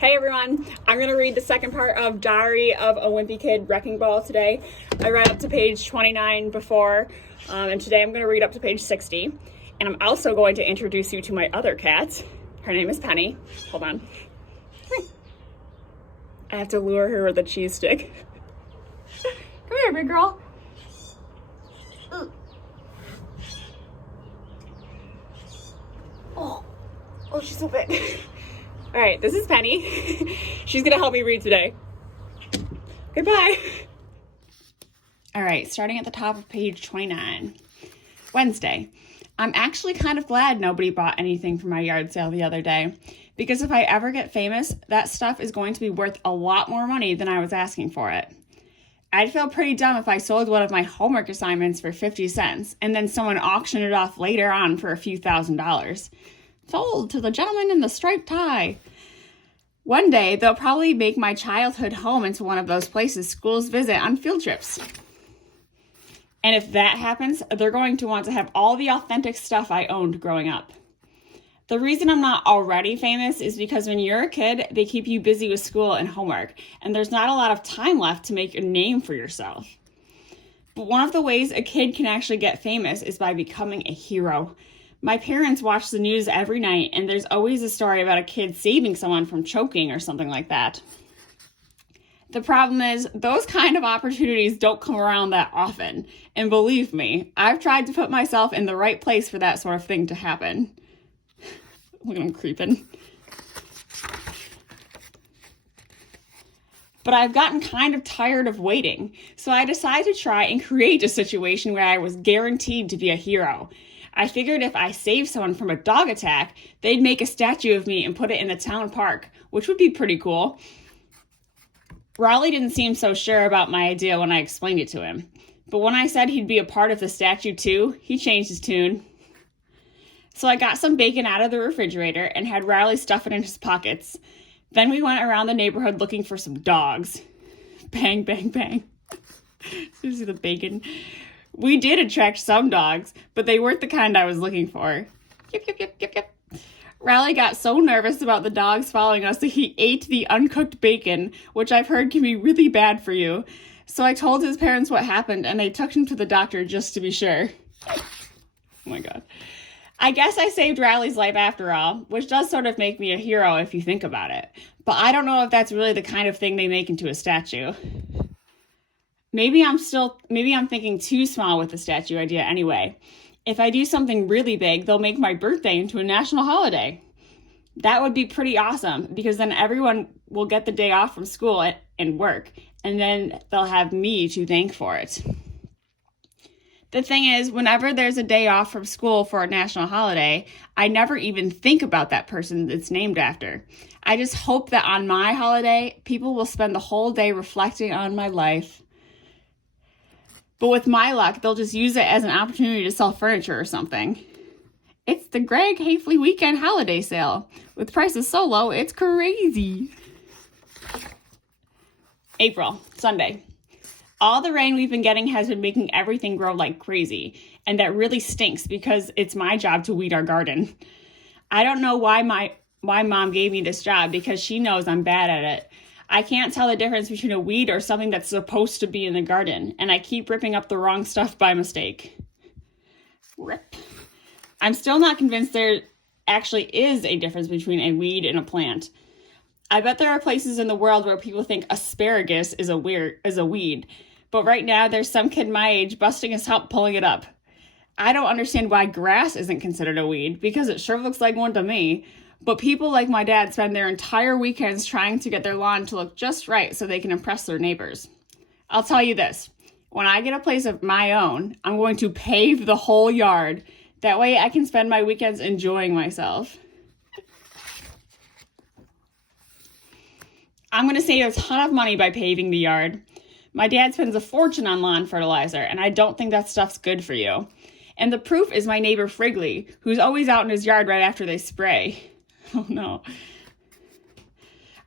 Hey everyone, I'm going to read the second part of Diary of a Wimpy Kid Wrecking Ball today. I read up to page 29 before, and today I'm going to read up to page 60. And I'm also going to introduce you to my other cat. Her name is Penny. Hold on. I have to lure her with a cheese stick. Come here, big girl. Oh, she's so big. All right, this is Penny. She's gonna help me read today. Goodbye. All right, starting at the top of page 29. Wednesday. I'm actually kind of glad nobody bought anything for my yard sale the other day, because if I ever get famous, that stuff is going to be worth a lot more money than I was asking for it. I'd feel pretty dumb if I sold one of my homework assignments for 50 cents and then someone auctioned it off later on for a few $1,000s. Sold to the gentleman in the striped tie. One day, they'll probably make my childhood home into one of those places schools visit on field trips. And if that happens, they're going to want to have all the authentic stuff I owned growing up. The reason I'm not already famous is because when you're a kid, they keep you busy with school and homework, and there's not a lot of time left to make a name for yourself. But one of the ways a kid can actually get famous is by becoming a hero. My parents watch the news every night, and there's always a story about a kid saving someone from choking or something like that. The problem is, those kind of opportunities don't come around that often. And believe me, I've tried to put myself in the right place for that sort of thing to happen. Look at him creeping. But I've gotten kind of tired of waiting, so I decided to try and create a situation where I was guaranteed to be a hero. I figured if I saved someone from a dog attack, they'd make a statue of me and put it in the town park, which would be pretty cool. Raleigh didn't seem so sure about my idea when I explained it to him. But when I said he'd be a part of the statue too, he changed his tune. So I got some bacon out of the refrigerator and had Riley stuff it in his pockets. Then we went around the neighborhood looking for some dogs. Bang, bang, bang. You see the bacon? We did attract some dogs, but they weren't the kind I was looking for. Yip, yip, yip, yip, yip. Riley got so nervous about the dogs following us that he ate the uncooked bacon, which I've heard can be really bad for you. So I told his parents what happened, and they took him to the doctor just to be sure. Oh my God. I guess I saved Riley's life after all, which does sort of make me a hero if you think about it. But I don't know if that's really the kind of thing they make into a statue. Maybe I'm thinking too small with the statue idea anyway. If I do something really big, they'll make my birthday into a national holiday. That would be pretty awesome, because then everyone will get the day off from school and work, and then they'll have me to thank for it. The thing is, whenever there's a day off from school for a national holiday, I never even think about that person it's named after. I just hope that on my holiday, people will spend the whole day reflecting on my life. But with my luck, they'll just use it as an opportunity to sell furniture or something. It's the Greg Hafley Weekend Holiday Sale. With prices so low, it's crazy. April, Sunday. All the rain we've been getting has been making everything grow like crazy. And that really stinks because it's my job to weed our garden. I don't know why mom gave me this job, because she knows I'm bad at it. I can't tell the difference between a weed or something that's supposed to be in the garden, and I keep ripping up the wrong stuff by mistake. Rip. I'm still not convinced there actually is a difference between a weed and a plant. I bet there are places in the world where people think asparagus is a weed, but right now there's some kid my age busting his hump pulling it up. I don't understand why grass isn't considered a weed, because it sure looks like one to me. But people like my dad spend their entire weekends trying to get their lawn to look just right so they can impress their neighbors. I'll tell you this, when I get a place of my own, I'm going to pave the whole yard. That way I can spend my weekends enjoying myself. I'm going to save a ton of money by paving the yard. My dad spends a fortune on lawn fertilizer, and I don't think that stuff's good for you. And the proof is my neighbor Frigley, who's always out in his yard right after they spray. Oh no.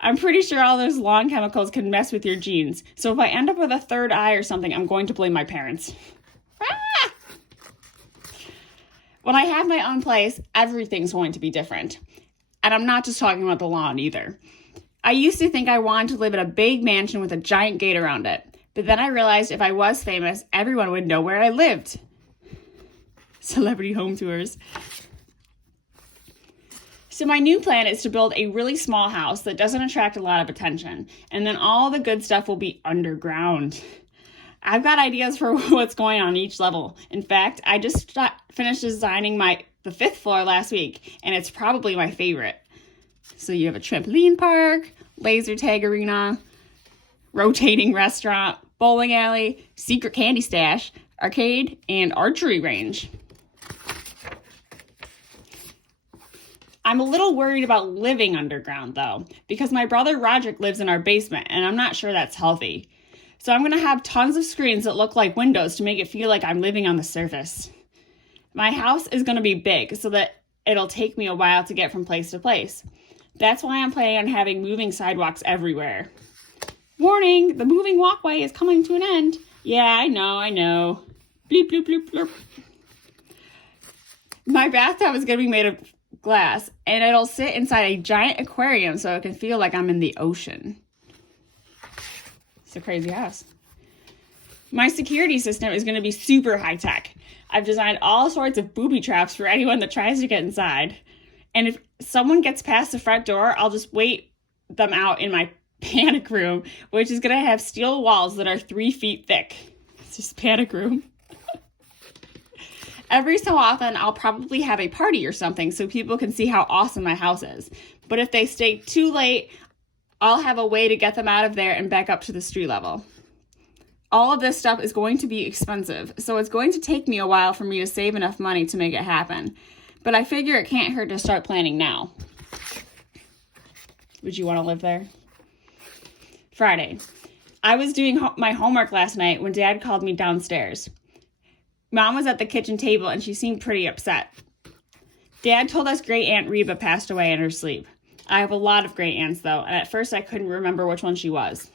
I'm pretty sure all those lawn chemicals can mess with your genes. So if I end up with a third eye or something, I'm going to blame my parents. Ah! When I have my own place, everything's going to be different. And I'm not just talking about the lawn either. I used to think I wanted to live in a big mansion with a giant gate around it. But then I realized if I was famous, everyone would know where I lived. Celebrity home tours. So my new plan is to build a really small house that doesn't attract a lot of attention. And then all the good stuff will be underground. I've got ideas for what's going on each level. In fact, I just finished designing the 5th floor last week, and it's probably my favorite. So you have a trampoline park, laser tag arena, rotating restaurant, bowling alley, secret candy stash, arcade, and archery range. I'm a little worried about living underground, though, because my brother Roderick lives in our basement, and I'm not sure that's healthy. So I'm going to have tons of screens that look like windows to make it feel like I'm living on the surface. My house is going to be big so that it'll take me a while to get from place to place. That's why I'm planning on having moving sidewalks everywhere. Warning, the moving walkway is coming to an end. Yeah, I know. Bleep, bloop, bloop, bloop. My bathtub is going to be made of glass, and it'll sit inside a giant aquarium so it can feel like I'm in the ocean. It's a crazy house. My security system is going to be super high-tech. I've designed all sorts of booby traps for anyone that tries to get inside. And if someone gets past the front door, I'll just wait them out in my panic room, which is going to have steel walls that are 3 feet thick. It's just panic room. Every so often, I'll probably have a party or something so people can see how awesome my house is. But if they stay too late, I'll have a way to get them out of there and back up to the street level. All of this stuff is going to be expensive, so it's going to take me a while for me to save enough money to make it happen. But I figure it can't hurt to start planning now. Would you want to live there? Friday. I was doing my homework last night when Dad called me downstairs. Mom was at the kitchen table and she seemed pretty upset. Dad told us Great Aunt Reba passed away in her sleep. I have a lot of great aunts though, and at first I couldn't remember which one she was.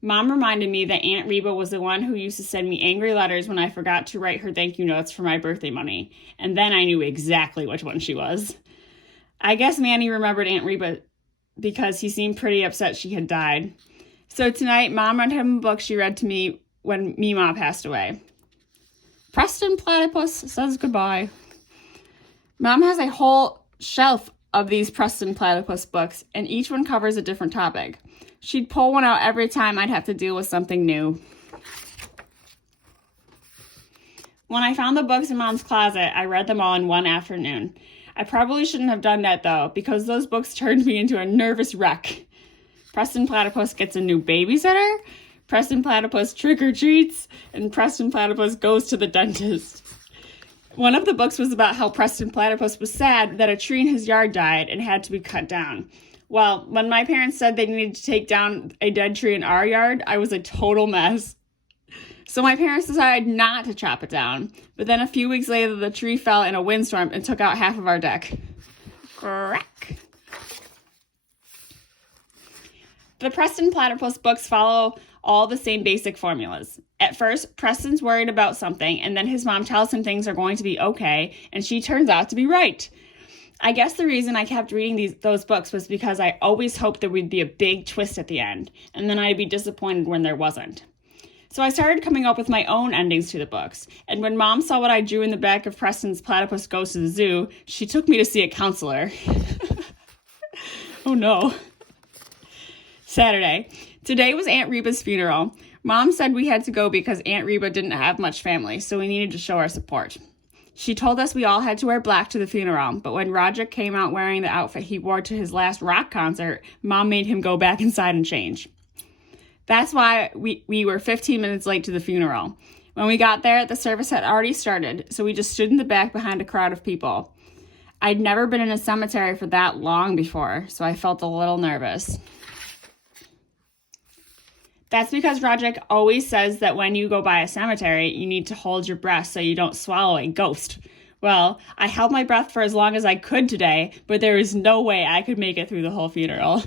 Mom reminded me that Aunt Reba was the one who used to send me angry letters when I forgot to write her thank you notes for my birthday money, and then I knew exactly which one she was. I guess Manny remembered Aunt Reba because he seemed pretty upset she had died. So tonight, Mom read him a book she read to me when Meemaw passed away. Preston Platypus says goodbye. Mom has a whole shelf of these Preston Platypus books, and each one covers a different topic. She'd pull one out every time I'd have to deal with something new. When I found the books in Mom's closet, I read them all in one afternoon. I probably shouldn't have done that, though, because those books turned me into a nervous wreck. Preston Platypus gets a new babysitter, Preston Platypus trick-or-treats, and Preston Platypus goes to the dentist. One of the books was about how Preston Platypus was sad that a tree in his yard died and had to be cut down. Well, when my parents said they needed to take down a dead tree in our yard, I was a total mess. So my parents decided not to chop it down. But then a few weeks later, the tree fell in a windstorm and took out half of our deck. Crack. The Preston Platypus books follow all the same basic formulas. At first, Preston's worried about something, and then his mom tells him things are going to be okay, and she turns out to be right. I guess the reason I kept reading those books was because I always hoped there would be a big twist at the end, and then I'd be disappointed when there wasn't. So I started coming up with my own endings to the books, and when Mom saw what I drew in the back of Preston's Platypus Goes to the Zoo, she took me to see a counselor. Oh no. Saturday. Today was Aunt Reba's funeral. Mom said we had to go because Aunt Reba didn't have much family, so we needed to show our support. She told us we all had to wear black to the funeral, but when Roger came out wearing the outfit he wore to his last rock concert, Mom made him go back inside and change. That's why we were 15 minutes late to the funeral. When we got there, the service had already started, so we just stood in the back behind a crowd of people. I'd never been in a cemetery for that long before, so I felt a little nervous. That's because Roderick always says that when you go by a cemetery, you need to hold your breath so you don't swallow a ghost. Well, I held my breath for as long as I could today, but there is no way I could make it through the whole funeral.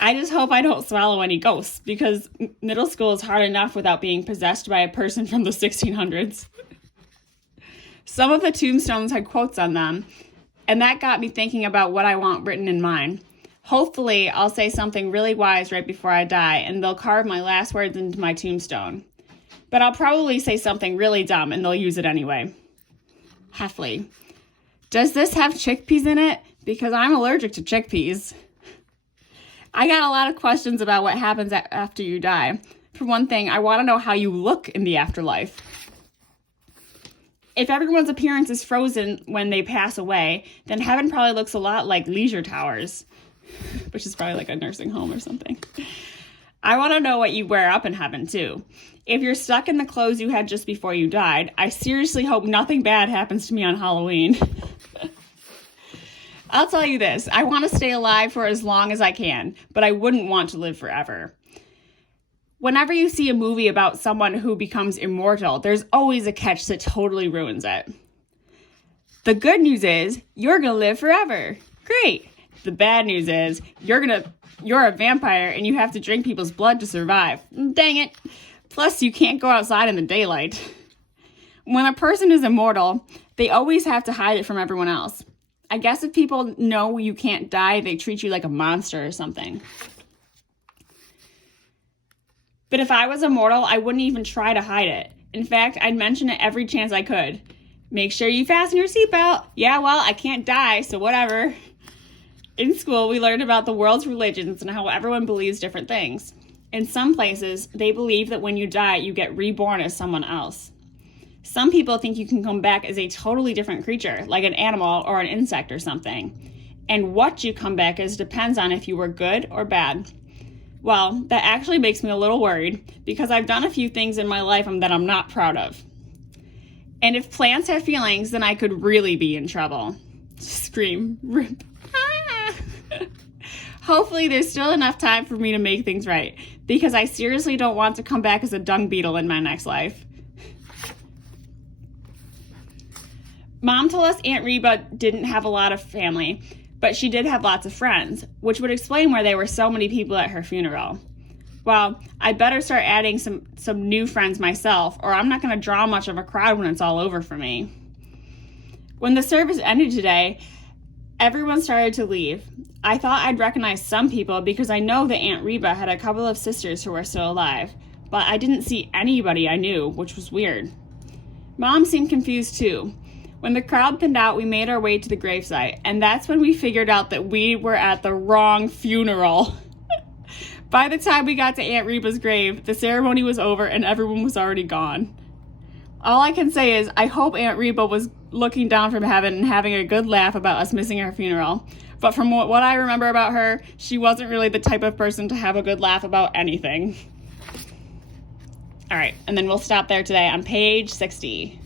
I just hope I don't swallow any ghosts, because middle school is hard enough without being possessed by a person from the 1600s. Some of the tombstones had quotes on them, And that got me thinking about what I want written in mine. Hopefully, I'll say something really wise right before I die, and they'll carve my last words into my tombstone. But I'll probably say something really dumb, and they'll use it anyway. Heffley. Does this have chickpeas in it? Because I'm allergic to chickpeas. I got a lot of questions about what happens after you die. For one thing, I want to know how you look in the afterlife. If everyone's appearance is frozen when they pass away, then heaven probably looks a lot like Leisure Towers, which is probably like a nursing home or something. I want to know what you wear up in heaven, too. If you're stuck in the clothes you had just before you died, I seriously hope nothing bad happens to me on Halloween. I'll tell you this, I want to stay alive for as long as I can, but I wouldn't want to live forever. Whenever you see a movie about someone who becomes immortal, there's always a catch that totally ruins it. The good news is, you're going to live forever. Great. The bad news is, you're a vampire and you have to drink people's blood to survive. Dang it. Plus, you can't go outside in the daylight. When a person is immortal, they always have to hide it from everyone else. I guess if people know you can't die, they treat you like a monster or something. But if I was immortal, I wouldn't even try to hide it. In fact, I'd mention it every chance I could. Make sure you fasten your seatbelt. Yeah, well, I can't die, so whatever. In school, we learned about the world's religions and how everyone believes different things. In some places, they believe that when you die, you get reborn as someone else. Some people think you can come back as a totally different creature, like an animal or an insect or something. And what you come back as depends on if you were good or bad. Well, that actually makes me a little worried because I've done a few things in my life that I'm not proud of. And if plants have feelings, then I could really be in trouble. Scream, rip. Ah! Hopefully there's still enough time for me to make things right because I seriously don't want to come back as a dung beetle in my next life. Mom told us Aunt Reba didn't have a lot of family, but she did have lots of friends, which would explain why there were so many people at her funeral. Well, I better start adding some new friends myself, or I'm not going to draw much of a crowd when it's all over for me. When the service ended today, everyone started to leave. I thought I'd recognize some people because I know that Aunt Reba had a couple of sisters who were still alive, but I didn't see anybody I knew, which was weird. Mom seemed confused too. When the crowd thinned out, we made our way to the gravesite, and that's when we figured out that we were at the wrong funeral. By the time we got to Aunt Reba's grave, the ceremony was over and everyone was already gone. All I can say is I hope Aunt Reba was looking down from heaven and having a good laugh about us missing her funeral. But from what I remember about her, she wasn't really the type of person to have a good laugh about anything. All right, and then we'll stop there today on page 60.